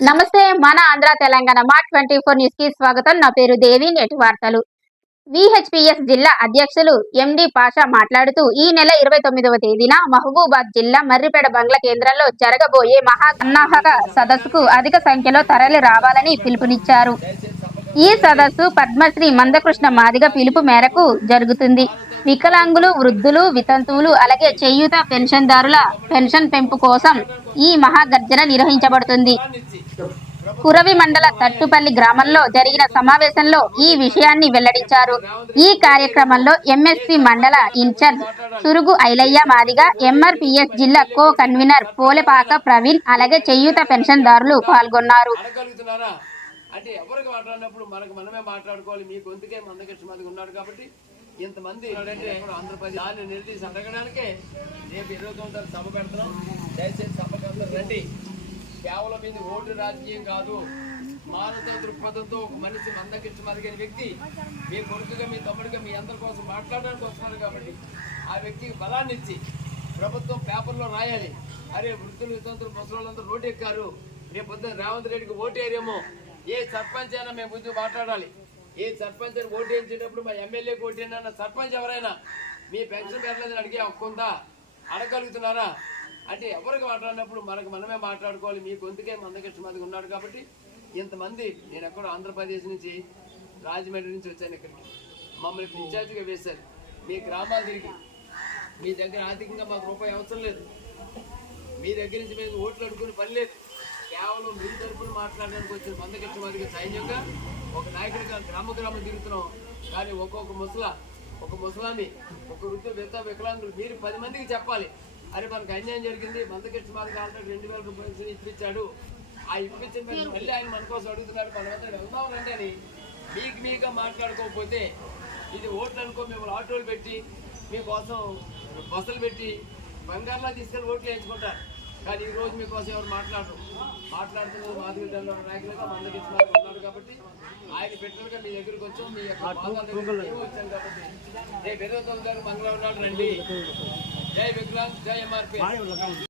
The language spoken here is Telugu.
నమస్తే. మన ఆంధ్ర తెలంగాణ మార్ట్ 24 న్యూస్ కి స్వాగతం. నా పేరు దేవి. నేటి వార్తలు. విహెచ్పిఎస్ జిల్లా అధ్యక్షులు ఎండి పాషా మాట్లాడుతూ ఈ నెల 29వ తేదీన మహబూబాద్ జిల్లా మర్రిపేడ బంగ్లా కేంద్రంలో జరగబోయే మహానాహక సదస్సుకు అధిక సంఖ్యలో తరలి రావాలని పిలుపునిచ్చారు. ఈ సదస్సు పద్మశ్రీ మందకృష్ణ మాదిగ పిలుపు మేరకు జరుగుతుంది. వికలాంగులు, వృద్ధులు, వితంతువులు అలాగే చేయూత పెన్షన్దారుల పెన్షన్ పెంపు కోసం ఈ మహాగర్జన నిర్వహించబడుతుంది. కురవి మండల తట్టుపల్లి గ్రామంలో జరిగిన సమావేశంలో ఈ విషయాన్ని వెల్లడించారు. ఈ కార్యక్రమంలో ఎంఎస్పీ మండల ఇన్ఛార్జ్ సురుగు ఐలయ్య మాదిగ, ఎంఆర్పిఎస్ జిల్లా కో కన్వీనర్ పోలెపాక ప్రవీణ్ అలాగే చేయూత పెన్షన్దారులు పాల్గొన్నారు. అంటే ఎవరికి మాట్లాడినప్పుడు మనమే మాట్లాడుకోవాలి. మీ గొంతుకే మందకృష్ణ మాదిగ ఉన్నాడు కాబట్టి ఇంతమంది ఆంధ్రప్రదేశ్ దాన్ని నిలదీసి అడగడానికే రేపు 29 సభ పెడుతున్నాం. దయచేసి సభకు రండి. కేవలం ఇది ఓటు రాజకీయం కాదు. మానవతా దృక్పథంతో ఒక మనిషి మందకృష్ణ మాదిగ అనే వ్యక్తి మీ కొడుకుగా, మీ తమ్ముడిగా, మీ అందరి కోసం మాట్లాడడానికి వస్తున్నారు కాబట్టి ఆ వ్యక్తికి బలాన్ని ఇచ్చి ప్రభుత్వం పేపర్లో రాయాలి. అరే వృద్ధులు, వితంతులు, ముసలోళ్ళందరూ రోడ్డు ఎక్కారు, రేపు పొద్దున రేవంత్ రెడ్డికి ఓటేరేమో. ఏ సర్పంచ్ అయినా మేము ముందు మాట్లాడాలి. ఏ సర్పంచ్ అని ఓటు వేయించేటప్పుడు మా ఎమ్మెల్యేకి ఓటు అయినా సర్పంచ్ ఎవరైనా మీ పెన్షన్ పెట్టలేదని అడిగే హక్కు ఉందా? అడగలుగుతున్నారా? అంటే ఎవరికి మాట్లాడినప్పుడు మనమే మాట్లాడుకోవాలి. మీ గొంతుకే మందకృష్ణ మాదిగ ఉన్నాడు కాబట్టి ఇంతమంది. నేను ఎక్కడో ఆంధ్రప్రదేశ్ నుంచి రాజమండ్రి నుంచి వచ్చాను. ఇక్కడికి మమ్మల్ని ఇన్ఛార్జిగా వేశారు. మీ గ్రామాలు తిరిగి మీ దగ్గర ఆర్థికంగా మాకు రూపాయి అవసరం లేదు. మీ దగ్గర నుంచి మేము ఓట్లు అడుగుకునే పని లేదు. కేవలం మీ తరపున మాట్లాడడానికి వచ్చిన మందకృష్ణ మాదిగ సైన్యంగా ఒక నాయకుడిగా గ్రామం తిరుగుతున్నాం. కానీ ఒక్కొక్క ముసలాన్ని, ఒక వృద్ధు, వికలాంగులు మీరు 10 మందికి చెప్పాలి. అరే మనకు అన్యాయం జరిగింది, మందకృష్ణ మాదిగ ఆల్రెడీ 2000 రూపాయలు ఇప్పించాడు. ఆ ఇప్పించిన మళ్ళీ ఆయన మన కోసం అడుగుతున్నాడు, మన వద్ద వెళ్దామంటే అని మీగా మాట్లాడుకోకపోతే ఇది ఓట్లు అనుకో. మిమ్మల్ని ఆటోలు పెట్టి మీకోసం బస్సులు పెట్టి బంగారులా తీసుకెళ్ళి ఓట్లు వేయించుకుంటారు. కానీ ఈ రోజు మీకోసం ఎవరు మాట్లాడుతున్నారు మాదిగ నాయకులుగా మందకృష్ణ మాదిగ ఉన్నారు కాబట్టి ఆయన పెట్టినగా మీ దగ్గరికి వచ్చాం. మీ యొక్క వచ్చాం కాబట్టి రేపు 29 మంగళవారం నాడు రండి. జై వికలాంగ్, జై ఎంఆర్పీ.